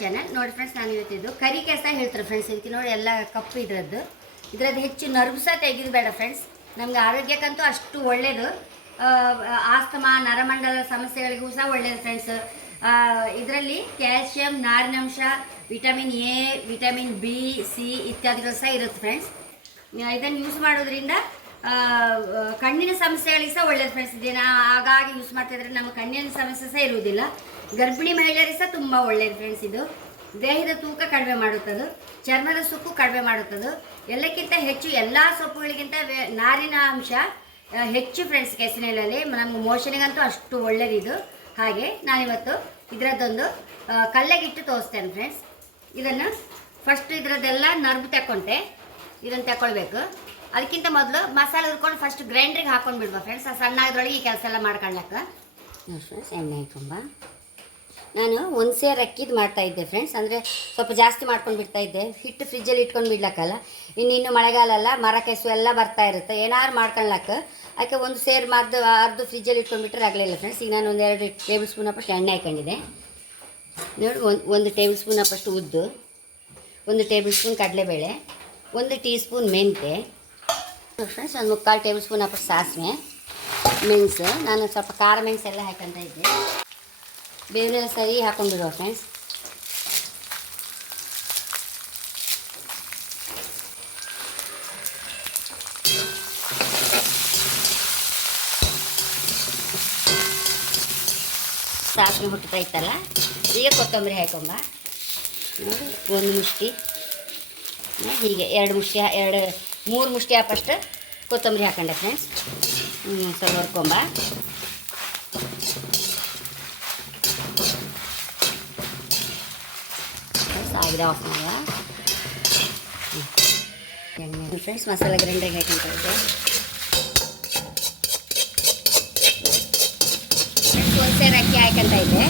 Channel ನೋಡಿ friends ನಾನು ಇವತ್ತಿದ್ದು ಕರಿ ಕೆಸ ಹೇಳ್ತಾರೆ ಫ್ರೆಂಡ್ಸ್ ಇದಕ್ಕೆ ನೋಡಿ ಎಲ್ಲ ಕಪ್ಪು ಇದ್ರದ್ದು. ಇದ್ರದ್ದು ಹೆಚ್ಚು ನರ್ವ್ಸ ತೆಗೆದು ಬೇಡ ಫ್ರೆಂಡ್ಸ್ ನಮ್ಗೆ ಆರೋಗ್ಯಕ್ಕಂತೂ ಅಷ್ಟು ಒಳ್ಳೆಯದು ಆಸ್ತಮಾ, ನರಮಂಡಲ ಸಮಸ್ಯೆಗಳಿಗೂ ಸಹ ಒಳ್ಳೆಯದು ಫ್ರೆಂಡ್ಸ್ ಇದರಲ್ಲಿ ಕ್ಯಾಲ್ಶಿಯಂ, ನಾರಿನಂಶ, vitamin A, vitamin B, C ಇತ್ಯಾದಿಗಳು ಸಹ ಇರುತ್ತೆ ಫ್ರೆಂಡ್ಸ್ ಇದನ್ನು ಯೂಸ್ ಮಾಡೋದ್ರಿಂದ ಕಣ್ಣಿನ ಸಮಸ್ಯೆಗಳಿಗೆ ಸಹ ಒಳ್ಳೇದು ಫ್ರೆಂಡ್ಸ್ ದಿನ ಹಾಗಾಗಿ ಯೂಸ್ ಮಾಡ್ತಾ ಇದ್ರೆ ನಮ್ಮ ಕಣ್ಣಿನ ಸಮಸ್ಯೆ ಸಹ ಇರುವುದಿಲ್ಲ. ಗರ್ಭಿಣಿ ಮಹಿಳೆಯರಿಗೆ ಸಹ ತುಂಬ ಒಳ್ಳೆಯದು ಫ್ರೆಂಡ್ಸ್ ಇದು. ದೇಹದ ತೂಕ ಕಡಿಮೆ ಮಾಡುತ್ತದೆ. ಚರ್ಮದ ಸುಕ್ಕು ಕಡಿಮೆ ಮಾಡುತ್ತದೆ. ಎಲ್ಲಕ್ಕಿಂತ ಹೆಚ್ಚು ಎಲ್ಲ ಸೊಪ್ಪುಗಳಿಗಿಂತ ನಾರಿನ ಅಂಶ ಹೆಚ್ಚು ಫ್ರೆಂಡ್ಸ್ ಕೆಸಿನಲ್ಲಿ ನಮ್ಗೆ ಮೋಷನಿಗಂತೂ ಅಷ್ಟು ಒಳ್ಳೆಯದಿದು ಹಾಗೆ ನಾನಿವತ್ತು ಇದರದ್ದೊಂದು ಕಲ್ಲೆಗಿಟ್ಟು ತೋರಿಸ್ತೇನೆ ಫ್ರೆಂಡ್ಸ್ ಇದನ್ನು ಫಸ್ಟ್ ಇದರದ್ದೆಲ್ಲ ನರ್ಬ್ ತಕೊಂಡೆ ಇದನ್ನು ತಗೊಳ್ಬೇಕು ಅದಕ್ಕಿಂತ ಮೊದಲು ಮಸಾಲೆ ಹುರ್ಕೊಂಡು ಫಸ್ಟ್ ಗ್ರೈಂಡ್ರಿಗೆ ಹಾಕೊಂಡು ಬಿಡ್ಬಾ ಫ್ರೆಂಡ್ಸ್ ಆ ಸಣ್ಣ ಇದ್ರೊಳಗೆ ಈ ಕೆಲಸ ಎಲ್ಲ ಮಾಡ್ಕೊಳ್ಳಕ್ಕ ಫ್ರೆಂಡ್ಸ್ ಎಣ್ಣೆ ತುಂಬ. ನಾನು ಒಂದು ಸೇರು ಮಾಡ್ತಾ ಇದ್ದೆ ಫ್ರೆಂಡ್ಸ್ ಅಂದರೆ ಸ್ವಲ್ಪ ಜಾಸ್ತಿ ಮಾಡ್ಕೊಂಡು ಬಿಡ್ತಾ ಇದ್ದೆ. ಹಿಟ್ಟು ಫ್ರಿಜ್ಜಲ್ಲಿ ಇಟ್ಕೊಂಡು ಬಿಡ್ಲಕ್ಕಲ್ಲ. ಇನ್ನಿನ್ನು ಇನ್ನು ಮಳೆಗಾಲ ಅಲ್ಲ ಮರ ಕೆಸು ಎಲ್ಲ ಬರ್ತಾ ಇರುತ್ತೆ. ಏನಾದ್ರು ಮಾಡ್ಕೊಳ್ಳಕ್ಕೆ ಅದಕ್ಕೆ ಒಂದು ಸೇರು ಮರ್ದು ಅರ್ಧ ಫ್ರಿಜ್ಜಲ್ಲಿ ಇಟ್ಕೊಂಡ್ಬಿಟ್ರೆ ಆಗಲಿಲ್ಲ ಫ್ರೆಂಡ್ಸ್ ಈಗ ನಾನು ಒಂದು ಎರಡು ಟೇಬಲ್ ಸ್ಪೂನ್ ಅಪ್ಪಷ್ಟು ಎಣ್ಣೆ ಹಾಕೊಂಡಿದ್ದೆ. ನೋಡಿ, ಒಂದು ಒಂದು ಟೇಬಲ್ ಸ್ಪೂನ್ ಅಪ್ಪಷ್ಟು ಉದ್ದು, ಒಂದು ಟೇಬಲ್ ಸ್ಪೂನ್ ಕಡಲೆಬೇಳೆ, ಒಂದು ಟೀ ಸ್ಪೂನ್ ಮೆಂತೆ ಫ್ರೆಂಡ್ಸ್ ಒಂದು ಮುಕ್ಕಾಲು ಟೇಬಲ್ ಸ್ಪೂನ್ ಹಾಕೋ ಸಾಸಿವೆ. ಮೆಣಸು ನಾನು ಸ್ವಲ್ಪ ಖಾರ ಮೆಣಸು ಎಲ್ಲ ಹಾಕೊಂತ ಇದ್ದೆ. ಬೇರೆ ಸರಿ ಹಾಕೊಂಡಿರುವ ಫ್ರೆಂಡ್ಸ್ ಸಾಸಿವೆ ಹುಟ್ಟುತ್ತಾ ಇತ್ತಲ್ಲ, ಈಗ ಕೊತ್ತಂಬರಿ ಹಾಕೊಂಬ. ನೋಡಿ, ಒಂದು ಮುಷ್ಟಿ. ಹೀಗೆ, ಎರಡು ಮುಷ್ಟಿ, ಎರಡು ಮೂರು ಮುಷ್ಟಿ ಹಾಕಷ್ಟು ಕೊತ್ತಂಬರಿ ಹಾಕೊಂಡೆ ಫ್ರೆಂಡ್ಸ್ ಸ್ವಲ್ಪ ಹುರ್ಕೊಂಬ. ಫ್ರೆಂಡ್ಸ್ ಆಗಿದೆ ಆಫ್ ಮಾಡುವ ಫ್ರೆಂಡ್ಸ್ ಮಸಾಲೆ ಗ್ರೈಂಡರ್ಗೆ ಹಾಕೊಂತ ಇದ್ದೆ. ಫ್ರೆಂಡ್ಸ್ ಒಂದು ಸೇರು ಅಕ್ಕಿ ಹಾಕಂತ ಇದ್ದೆ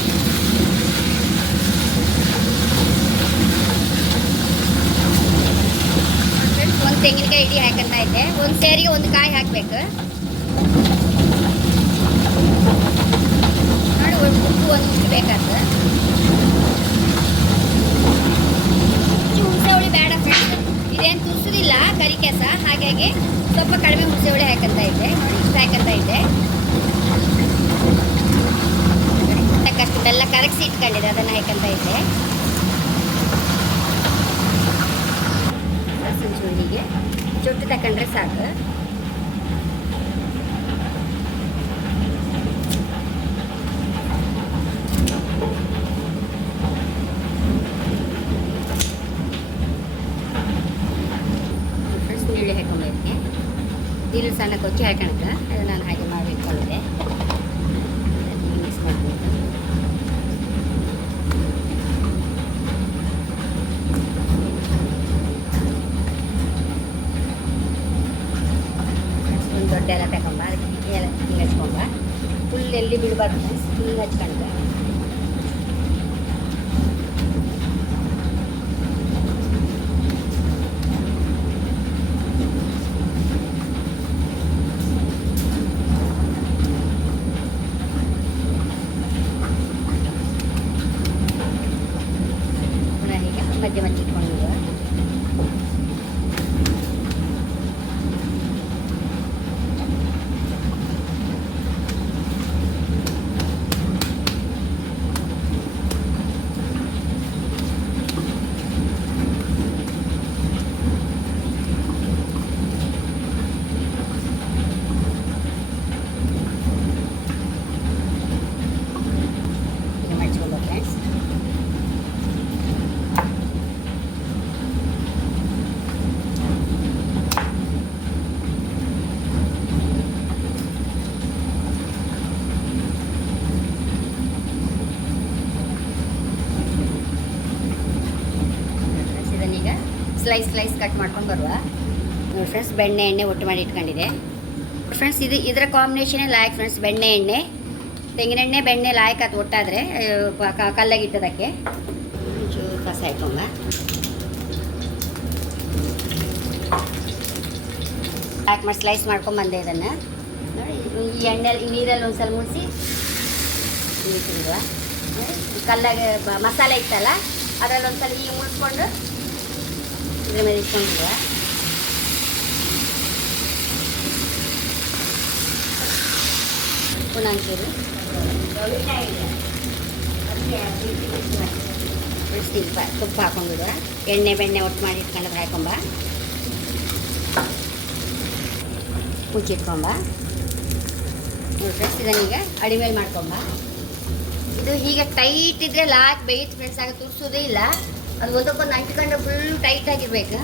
ಫ್ರೆಂಡ್ಸ್ ಒಂದು ತೆಂಗಿನಕಾಯಿ ಇಡೀ ಹಾಕಂತ ಇದ್ದೆ. ಒಂದು ಸೇರಿಗೆ ಒಂದು ಕಾಯಿ ಹಾಕಬೇಕು. ನೋಡಿ ಒಂದು ಉಪ್ಪು, ಒಂದು ಇಷ್ಟು ಬೇಕಾಗ್ತದೆ. ಹೆಚ್ಚು ಹುಣಸೆ ಹುಳಿ ಬೇಡ ಫ್ರೆಂಡ್ಸ್ ಇದೇನು ತುಸುದಿಲ್ಲ ಕರಿ ಕೆಸ. ಹಾಗಾಗಿ ಸ್ವಲ್ಪ ಕಡಿಮೆ ಹುಣಸೆ ಹುಳಿ ಹಾಕಂತ ಇದೆ ನೋಡಿ, ಇಷ್ಟು ಹಾಕಂತ ಇದ್ದೆ. ಅಷ್ಟು ಬೆಲ್ಲ ಕರಗಿಸಿ ಇಟ್ಕೊಂಡಿದ್ದೆ, ಅದನ್ನು ಹಾಕಂತ ಇದ್ದೆ. ಹಸಿರು ಚುಳ್ಳಿಗೆ ಚುಟ್ಟು ತಕೊಂಡ್ರೆ ಸಾಕು ಫ್ರೆಂಡ್ಸ್ ನೀರುಳ್ಳಿ ಹಾಕೊಂಡೋದಕ್ಕೆ ನೀರು ಸಣ್ಣ ಕೊಚ್ಚಿ ಹಾಕೋಣಕ ಅದು ನಾನು ಹಾಗೆ ಮಾಡಿ ಒಂದು ದೊಡ್ಡ ಎಲ್ಲ ತಗೊಂಬ ಅದಕ್ಕೆ ಎಲ್ಲ ಹಿಂಗೆ ಹಚ್ಕೊಂಬ ಫುಲ್ ಎಲ್ಲಿ ಬಿಡಬಾರ್ದು ಫ್ರೆಂಡ್ಸ್ ಫುಲ್ ಹಚ್ಕೊಂಡ ಪುನಃ ಹೀಗೆ ಮಧ್ಯೆ ಮಧ್ಯೆ ಇಟ್ಕೊಂಡು ಬಿಡುವ ಹೀಗೆ ಮಡ್ಚ್ಕೊಂಡು ಫ್ರೆಂಡ್ಸ್ ಫ್ರೆಂಡ್ಸ್ ಇದನ್ನೀಗ ಸ್ಲೈಸ್ ಸ್ಲೈಸ್ ಕಟ್ ಮಾಡ್ಕೊಂಡು ಬರುವ. ನೋಡಿ ಫ್ರೆಂಡ್ಸ್ ಬೆಣ್ಣೆ ಎಣ್ಣೆ ಒಟ್ಟು ಮಾಡಿ ಇಟ್ಕೊಂಡಿದೆ. ಫ್ರೆಂಡ್ಸ್ ಇದು ಇದರ ಕಾಂಬಿನೇಷನೇ ಲಾಯಕ್ ಫ್ರೆಂಡ್ಸ್ ಬೆಣ್ಣೆ ಎಣ್ಣೆ ತೆಂಗಿನೆಣ್ಣೆ ಬೆಣ್ಣೆ ಲಾಯಕ್ ಅದು ಒಟ್ಟಾದರೆ ಕಲ್ಲಾಗಿಟ್ಟದಕ್ಕೆ ಒಂಚೂರು ಕಸ ಹಾಕೊಂಬ ಪ್ಯಾಕ್ ಮಾಡಿ ಸ್ಲೈಸ್ ಮಾಡ್ಕೊಂಬಂದೆ ಇದನ್ನು. ಈ ಎಣ್ಣೆ ಈ ನೀರಲ್ಲಿ ಒಂದು ಸಲ ಮುಗಿಸಿ ಕಲ್ಲಾಗ ಬ- ಮಸಾಲೆ ಇತ್ತಲ್ಲ, ಅದರಲ್ಲಿ ಒಂದ್ಸಲ ಈ ಮುಳ್ಸ್ಕೊಂಡು ಇದ್ರ ಮೇಲೆ ಇಟ್ಕೊಂಡಿದ್ದೆ ಪುನಃ ಒಂಚೂರು ತುಪ್ಪ ಹಾಕೊಂಡಿಡುವ ಎಣ್ಣೆ, ಬೆಣ್ಣೆ ಒಟ್ಟು ಮಾಡಿ ಇಟ್ಕೊಂಡು ಹಾಕೊಂಬ ಮುಚ್ಚಿಟ್ಕೊಂಬ ನೋಡಿ ಫ್ರೆಂಡ್ಸ್ ಇದನ್ನೀಗ ಅಡಿಮೇಲೆ ಮಾಡ್ಕೊಂಬ ಇದು ಹೀಗೆ ಟೈಟ್ ಇದ್ರೆ ಲಾಕ್ ಬೇಯಿತು ಫ್ರೆಂಡ್ಸ್, ಆಗ ತುರ್ಸೋದೇ ಇಲ್ಲ. ಅದು ಒಂದಕ್ಕೊಂದು ಅಂಟ್ಕೊಂಡು ಫುಲ್ ಟೈಟ್ ಆಗಿರ್ಬೇಕು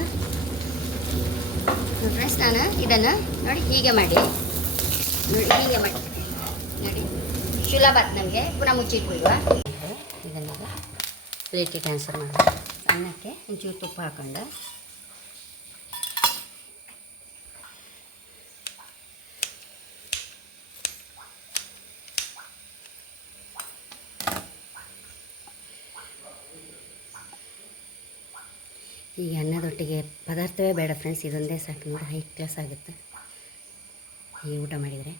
ಫ್ರೆಂಡ್ಸ್ ನಾನು? ಇದನ್ನು ನೋಡಿ ಹೀಗೆ ಮಾಡಿ. ನೋಡಿ ಹೀಗೆ ಮಾಡಿ. ನೋಡಿ ಶುಲಭಾತ್ ನಮಗೆ ಪುನಃ ಮುಚ್ಚಿಟ್ಬಿಡುವ. ಇದನ್ನೆಲ್ಲ ಪ್ಲೇಟಿಗೆ ಟ್ರಾನ್ಸ್ಫರ್ ಮಾಡಿ. ಅನ್ನಕ್ಕೆ ಒಂಚೂರು ತುಪ್ಪ ಹಾಕೊಂಡು. ಈಗ ಅನ್ನದೊಟ್ಟಿಗೆ ಪದಾರ್ಥವೇ ಬೇಡ ಫ್ರೆಂಡ್ಸ್ ಇದೊಂದೇ ಸಾಕು. ನೋಡಿ ಹೈ ಕ್ಲಾಸ್ ಆಗುತ್ತೆ. ಈ ಊಟ ಮಾಡಿದರೆ.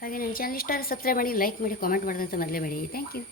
ಹಾಗೆ ನನ್ನ ಚಾನಲ್ ಇಷ್ಟ ಸಬ್ಸ್ಕ್ರೈಬ್ ಮಾಡಿ ಲೈಕ್ ಮಾಡಿ ಕಾಮೆಂಟ್ ಮಾಡಿದಂತ ಮೊದಲೇ ಮಾಡಿ ಥ್ಯಾಂಕ್ ಯು